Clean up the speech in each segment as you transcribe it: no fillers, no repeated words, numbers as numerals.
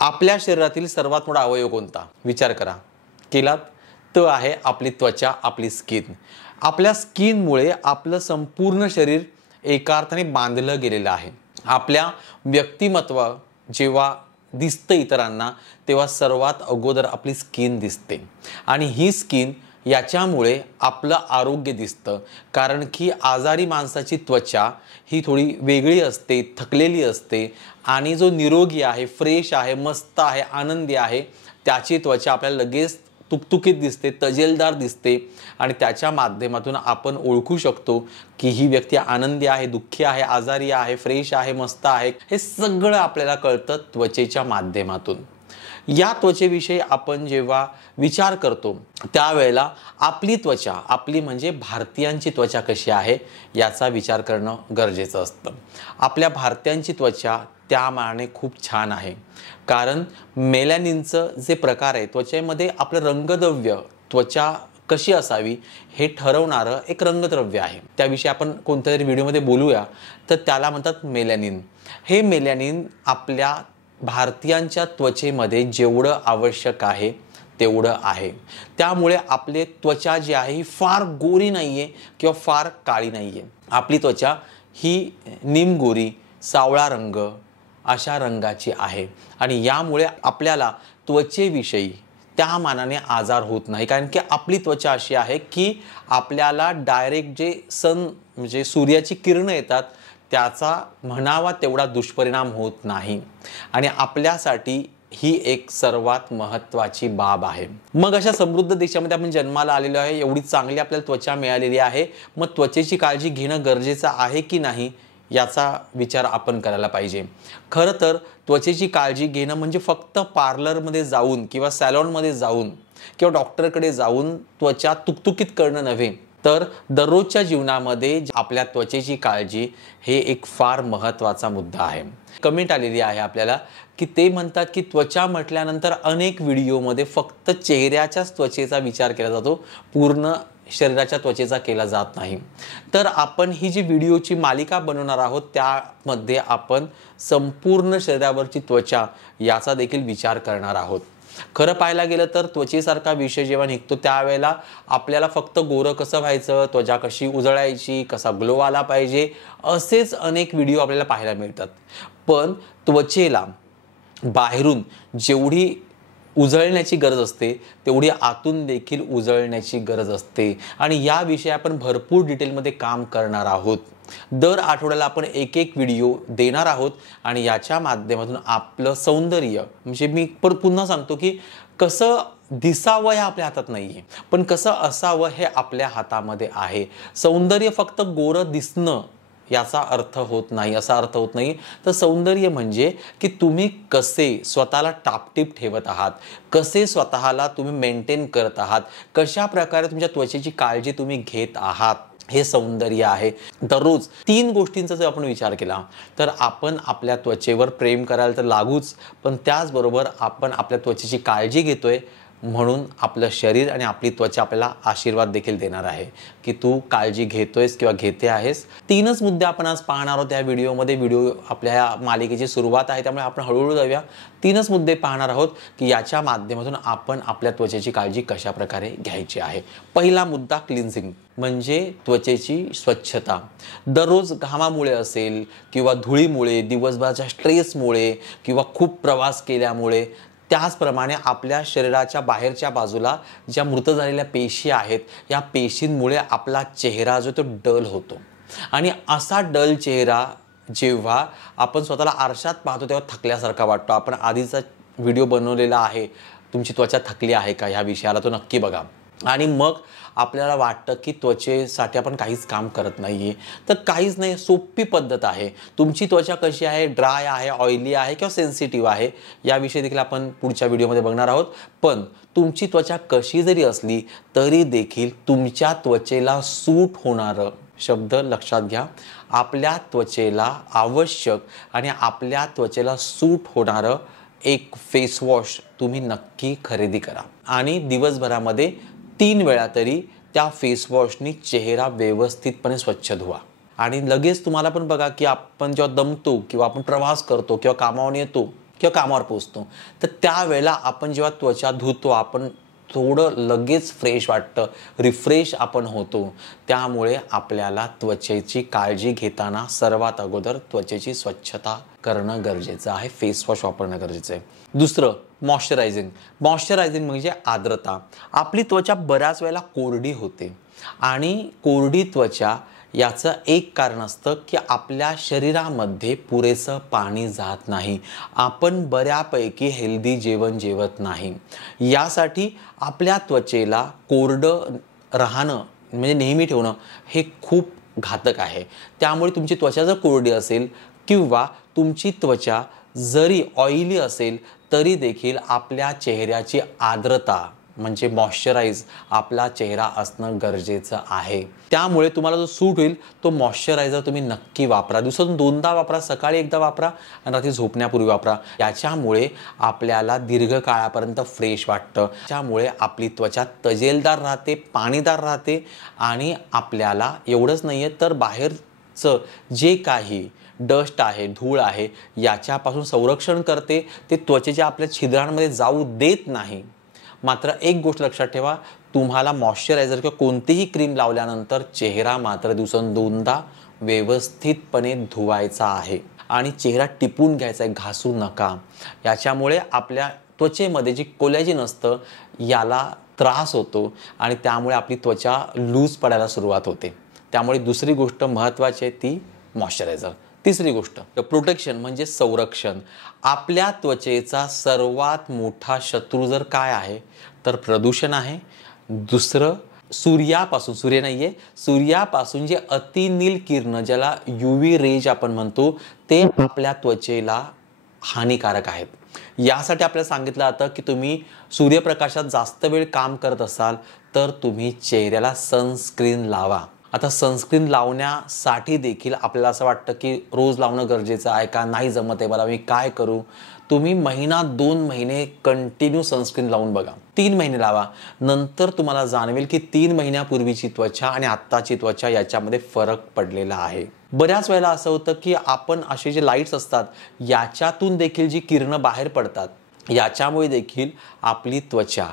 आपल्या शरीरातील सर्वात मोठा अवयव कोणता? विचार करा. केलात? तो आहे आपली त्वचा, आपली स्किन. आपल्या स्किनमुळे आपलं संपूर्ण शरीर एका अर्थाने बांधलं गेलेलं आहे. आपल्या व्यक्तिमत्व जेव्हा दिसतं इतरांना तेव्हा सर्वात अगोदर आपली स्किन दिसते आणि ही स्किन याच्यामुळे आपलं आरोग्य दिसतं. कारण की आजारी माणसाची त्वचा ही थोडी वेगळी असते, थकलेली असते आणि जो निरोगी आहे, फ्रेश आहे, मस्त आहे, आनंदी आहे त्याची त्वचा आपल्याला लगेच तुकतुकीत दिसते, तजेलदार दिसते आणि त्याच्या माध्यमातून आपण ओळखू शकतो की ही व्यक्ती आनंदी आहे, दुःखी आहे, आजारी आहे, फ्रेश आहे, मस्त आहे. हे सगळं आपल्याला कळतं त्वचेच्या माध्यमातून. या त्वचेविषयी आपण जेव्हा विचार करतो त्यावेळेला आपली त्वचा, आपली म्हणजे भारतीयांची त्वचा कशी आहे याचा विचार करणं गरजेचं असतं. आपल्या भारतीयांची त्वचा त्या मानाने खूप छान आहे. कारण मेलॅनिनचं जे प्रकार आहे त्वचेमध्ये आपलं रंगद्रव्य, त्वचा कशी असावी हे ठरवणारं एक रंगद्रव्य आहे. त्याविषयी आपण कोणत्या तरी व्हिडिओमध्ये बोलूया. तर त्याला म्हणतात मेलॅनिन. हे मेलॅनिन आपल्या भारतीयांच्या त्वचेमध्ये जेवढं आवश्यक आहे तेवढं आहे. त्यामुळे आपली त्वचा जी आहे ही फार गोरी नाही आहे किंवा फार काळी नाही आहे. आपली त्वचा ही निमगोरी, सावळा रंग अशा रंगाची आहे आणि यामुळे आपल्याला त्वचेविषयी त्या मानाने आजार होत नाही. कारण की आपली त्वचा अशी आहे की आपल्याला डायरेक्ट जे म्हणजे सूर्याची किरणं येतात त्याचा म्हणावा तेवढा दुष्परिणाम होत नाही आणि आपल्यासाठी ही एक सर्वात महत्त्वाची बाब आहे. मग अशा समृद्ध देशामध्ये आपण जन्माला आलेलो आहे, एवढी चांगली आपल्याला त्वचा मिळालेली आहे, मग त्वचेची काळजी घेणं गरजेचं आहे की नाही याचा विचार आपण करायला पाहिजे. खरं तर त्वचेची काळजी घेणं म्हणजे फक्त पार्लरमध्ये जाऊन किंवा सॅलॉनमध्ये जाऊन किंवा डॉक्टरकडे जाऊन त्वचा तुकतुकीत करणं नव्हे, तर दररोजच्या जीवनामध्ये आपल्या त्वचेची काळजी हे एक फार महत्त्वाचा मुद्दा आहे. कमेंट आलेली आहे आपल्याला की ते म्हणतात की त्वचा म्हटल्यानंतर अनेक व्हिडिओमध्ये फक्त चेहऱ्याच्याच त्वचेचा विचार केला जातो, पूर्ण शरीराच्या त्वचेचा केला जात नाही. तर आपण ही जी व्हिडिओची मालिका बनवणार आहोत त्यामध्ये आपण संपूर्ण शरीरावरची त्वचा याचा देखील विचार करणार आहोत. खरं पाहायला गेलं तर त्वचेसारखा विषय जेव्हा निघतो त्यावेळेला आपल्याला फक्त गोरं कसं व्हायचं, त्वचा कशी उजळायची, कसा ग्लो आला पाहिजे असेच अनेक व्हिडिओ आपल्याला पाहायला मिळतात. पण त्वचेला बाहेरून जेवढी उजळण्याची गरज असते तेवढी आतून देखील उजळण्याची गरज असते आणि या विषयी आपण भरपूर डिटेलमध्ये काम करणार आहोत. दर आठवड्याला आपण एक एक व्हिडिओ देणार आहोत आणि याच्या माध्यमातून आपलं सौंदर्य म्हणजे मी पुन्हा सांगतो की कसं दिसावं हे आपल्या हातात नाही आहे, पण कसं असावं हे आपल्या हातामध्ये आहे. सौंदर्य फक्त गोरं दिसणं याचा अर्थ होत नाही, असा अर्थ होत नाही. तर सौंदर्य म्हणजे की तुम्ही कसे स्वतःला टापटीप ठेवत आहात, कसे स्वतःला तुम्ही मेंटेन करत आहात, कशा प्रकारे तुमच्या त्वचेची काळजी तुम्ही घेत आहात, हे सौंदर्य आहे. दररोज 3 गोष्टींचा जर आपण विचार केला तर आपण आपल्या त्वचेवर प्रेम करायला तर लागूच, पण त्याचबरोबर आपण आपल्या त्वचेची काळजी घेतोय म्हणून आपलं शरीर आणि आपली त्वचा आपल्याला आशीर्वाद देखील देणार आहे की तू काळजी घेतोयस किंवा घेते आहेस. 3च मुद्दे आपण आज पाहणार आहोत या व्हिडिओमध्ये. व्हिडिओ आपल्या या मालिकेची सुरुवात आहे त्यामुळे आपण हळूहळू जाऊया. 3च मुद्दे पाहणार आहोत की याच्या माध्यमातून आपण आपल्या त्वचेची काळजी कशा प्रकारे घ्यायची आहे. पहिला मुद्दा क्लिन्झिंग म्हणजे त्वचेची स्वच्छता. दररोज घामामुळे असेल किंवा धुळीमुळे, दिवसभराच्या स्ट्रेसमुळे किंवा खूप प्रवास केल्यामुळे, त्याचप्रमाणे आपल्या शरीराच्या बाहेरच्या बाजूला ज्या मृत झालेल्या पेशी आहेत या पेशींमुळे आपला चेहरा जो तो डल होतो आणि असा डल चेहरा जेव्हा आपण स्वतःला आरशात पाहतो तेव्हा थकल्यासारखा वाटतो. आपण आधीचा व्हिडिओ बनवलेला आहे तुमची त्वचा थकली आहे का ह्या विषयाला, तो नक्की बघा. आणि मग आपल्याला वाटतं की त्वचेसाठी आपण काहीच काम करत नाही आहे. तर काहीच नाही, सोपी पद्धत आहे. तुमची त्वचा कशी आहे, ड्राय आहे, ऑइली आहे किंवा सेन्सिटिव्ह आहे याविषयी देखील आपण पुढच्या व्हिडिओमध्ये बघणार आहोत. पण तुमची त्वचा कशी जरी असली तरी देखील तुमच्या त्वचेला सूट होणारं, शब्द लक्षात घ्या, आपल्या त्वचेला आवश्यक आणि आपल्या त्वचेला सूट होणारं एक फेस वॉश तुम्ही नक्की खरेदी करा आणि दिवसभरामध्ये 3 वेळा तरी त्या फेस वॉशनी चेहरा व्यवस्थितपणे स्वच्छ धुवा. आणि लगेच तुम्हाला पण बघा की आपण जेव्हा दमतो किंवा आपण प्रवास करतो किंवा कामावरून येतो किंवा कामावर पोहोचतो, तर त्यावेळेला आपण जेव्हा त्वचा धुतो आपण थोडं लगेच फ्रेश वाटतं, रिफ्रेश आपण होतो. त्यामुळे आपल्याला त्वचेची काळजी घेताना सर्वात अगोदर त्वचेची स्वच्छता करणं गरजेचं आहे, फेस वॉश वापरणं गरजेचं आहे. दुसरं मॉइश्चरायझिंग. मॉइश्चरायझिंग म्हणजे आर्द्रता. आपली त्वचा बऱ्याच वेळेला कोरडी होते आणि कोरडी त्वचा याचं एक कारण असतं की आपल्या शरीरामध्ये पुरेसं पाणी जात नाही, आपण बऱ्यापैकी हेल्दी जेवण जेवत नाही. यासाठी आपल्या त्वचेला कोरडं राहणं म्हणजे नेहमी ठेवणं हे खूप घातक आहे. त्यामुळे तुमची त्वचा जर कोरडी असेल किंवा तुमची त्वचा जरी ऑइली असेल तरी देखील आपल्या चेहऱ्याची आर्द्रता म्हणजे मॉइश्चराइज आपला चेहरा असणं गरजेचं आहे. त्यामुळे तुम्हाला जो सूट होईल तो मॉइश्चरायझर तुम्ही नक्की वापरा. दिवसातून 2दा वापरा, सकाळी एकदा वापरा आणि रात्री झोपण्यापूर्वी वापरा. याच्यामुळे आपल्याला दीर्घकाळापर्यंत फ्रेश वाटतं. त्यामुळे आपली त्वचा तजेलदार राहते, पाणीदार राहते आणि आपल्याला एवढंच नाही आहे तर बाहेरचं जे काही डस्ट आहे, धूळ आहे याच्यापासून संरक्षण करते. ते त्वचेच्या आपल्या छिद्रांमध्ये जाऊ देत नाही. मात्र एक गोष्ट लक्षात ठेवा, तुम्हाला मॉइश्चरायझर किंवा कोणतीही क्रीम लावल्यानंतर चेहरा मात्र दिवसातून 2दा व्यवस्थितपणे धुवायचा आहे आणि चेहरा टिपून घ्यायचा आहे, घासू नका. याच्यामुळे आपल्या त्वचेमध्ये जी कोलॅजिन असतं याला त्रास होतो आणि त्यामुळे आपली त्वचा लूज पडायला सुरुवात होते. त्यामुळे दुसरी गोष्ट महत्त्वाची आहे ती मॉइश्चरायझर. तिसरी गोष्ट प्रोटेक्शन म्हणजे संरक्षण. आपल्या त्वचेचा सर्वात मोठा शत्रू जर काय आहे तर प्रदूषण आहे. दुसरं सूर्यापासून, सूर्य नाही आहे, सूर्यापासून जे अतिनील किरण ज्याला UV रेज आपण म्हणतो ते आपल्या त्वचेला हानिकारक आहेत. यासाठी आपल्याला सांगितलं जातं की तुम्ही सूर्यप्रकाशात जास्त वेळ काम करत असाल तर तुम्ही चेहऱ्याला सनस्क्रीन लावा. आता सनस्क्रीन लावण्यासाठी देखील आपल्याला असं वाटतं की रोज लावणं गरजेचं आहे का, नाही जमत आहे मला, मी काय करू. तुम्ही महिना 2 महिने कंटिन्यू सनस्क्रीन लावून बघा, 3 महिने लावा. नंतर तुम्हाला जाणवेल की 3 महिन्यापूर्वीची त्वचा आणि आत्ताची त्वचा याच्यामध्ये फरक पडलेला आहे. बऱ्याच वेळेला असं होतं की आपण असे जे लाईट्स असतात याच्यातून देखील जी किरणं बाहेर पडतात याच्यामुळे देखील आपली त्वचा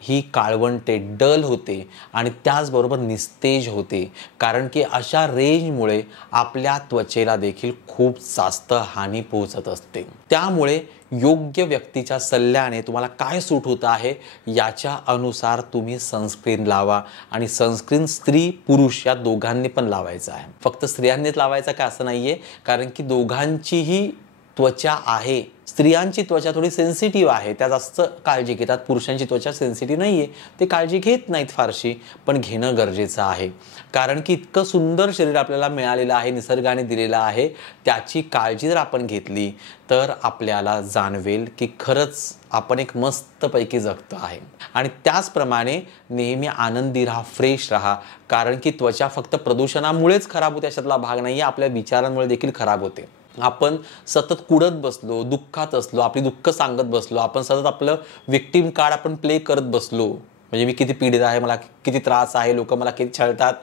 ही काळवंटे, डल होते आणि त्याचबरोबर निस्तेज होते. कारण की अशा रेंजमुळे आपल्या त्वचेला देखील खूप जास्त हानी पोहोचत असते. त्यामुळे योग्य व्यक्तीच्या सल्ल्याने तुम्हाला काय सूट होतं आहे याच्या अनुसार तुम्ही सनस्क्रीन लावा. आणि सनस्क्रीन स्त्री पुरुष या दोघांनी पण लावायचं आहे, फक्त स्त्रियांनीच लावायचं का असं नाही आहे. कारण की दोघांचीही त्वचा आहे. स्त्रियांची त्वचा थोडी सेन्सिटिव्ह आहे, त्या जास्त काळजी घेतात. पुरुषांची त्वचा सेन्सिटिव्ह नाही आहे, ते काळजी घेत नाहीत फारशी, पण घेणं गरजेचं आहे. कारण की इतकं सुंदर शरीर आपल्याला मिळालेलं आहे, निसर्गाने दिलेलं आहे, त्याची काळजी जर आपण घेतली तर आपल्याला जाणवेल की खरंच आपण एक मस्तपैकी जगतो आहे. आणि त्याचप्रमाणे नेहमी आनंदी राहा, फ्रेश राहा. कारण की त्वचा फक्त प्रदूषणामुळेच खराब होते अशातला भाग नाही आहे, आपल्या विचारांमुळे देखील खराब होते. आपण सतत कुडत बसलो, दुःखात असलो, आपली दुःख सांगत बसलो, आपण सतत आपलं विक्टिम कार्ड आपण प्ले करत बसलो, म्हणजे मी किती पीडित आहे, मला किती त्रास आहे, लोक मला किती छळतात,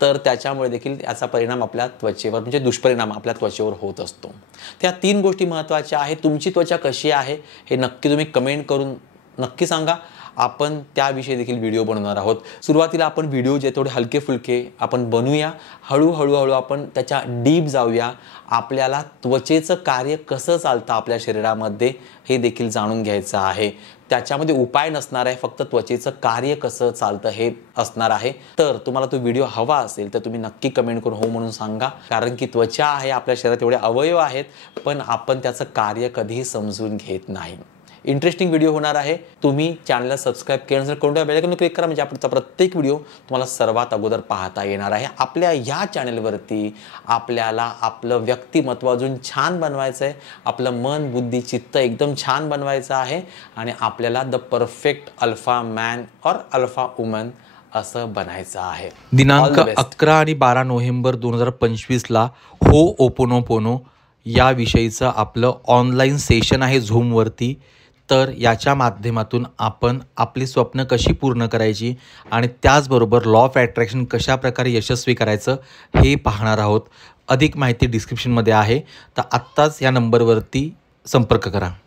तर त्याच्यामुळे देखील याचा परिणाम आपल्या त्वचेवर म्हणजे दुष्परिणाम आपल्या त्वचेवर होत असतो. त्या 3 गोष्टी महत्त्वाच्या आहेत. तुमची त्वचा कशी आहे हे नक्की तुम्ही कमेंट करून नक्की सांगा. आपण त्याविषयी देखील व्हिडिओ बनवणार आहोत. सुरुवातीला आपण व्हिडिओ जे थोडे हलके फुलके आपण बनवूया, हळूहळू आपण त्याच्या डीप जाऊया. आपल्याला त्वचेचं कार्य कसं चालतं आपल्या शरीरामध्ये हे देखील जाणून घ्यायचं आहे. त्याच्यामध्ये उपाय नसणार आहे, फक्त त्वचेचं कार्य कसं चालतं हे असणार आहे. तर तुम्हाला तो व्हिडिओ हवा असेल तर तुम्ही नक्की कमेंट करून हो म्हणून सांगा. कारण की त्वचा आहे, आपल्या शरीरात एवढे अवयव आहेत, पण आपण त्याचं कार्य कधीही समजून घेत नाही. इंटरेस्टिंग व्हिडिओ होणार आहे. तुम्ही चॅनलला सबस्क्राईब केल्यानंतर कोणत्या बेल आयकॉनवर क्लिक करा, म्हणजे आपला प्रत्येक व्हिडिओ तुम्हाला सर्वात अगोदर पाहता येणार आहे. आपल्या ह्या चॅनलवरती आपल्याला आपलं व्यक्तिमत्व अजून छान बनवायचं आहे, आपलं मन, बुद्धी, चित्त एकदम छान बनवायचं आहे आणि आपल्याला द परफेक्ट अल्फा मॅन और अल्फा वुमन असं बनायचं आहे. दिनांक 11 आणि 12 नोव्हेंबर 2025ला हो ओपोनोपोनो याविषयीचं आपलं ऑनलाईन सेशन आहे झूमवरती. तर याच्या माध्यमातून आपण आपली स्वप्न कशी पूर्ण करायची आणि त्याचबरोबर लॉ ऑफ अट्रॅक्शन कशा प्रकारे यशस्वी करायचं हे पाहणार आहोत. अधिक माहिती डिस्क्रिप्शनमध्ये आहे. तर आत्ताच या नंबरवरती संपर्क करा.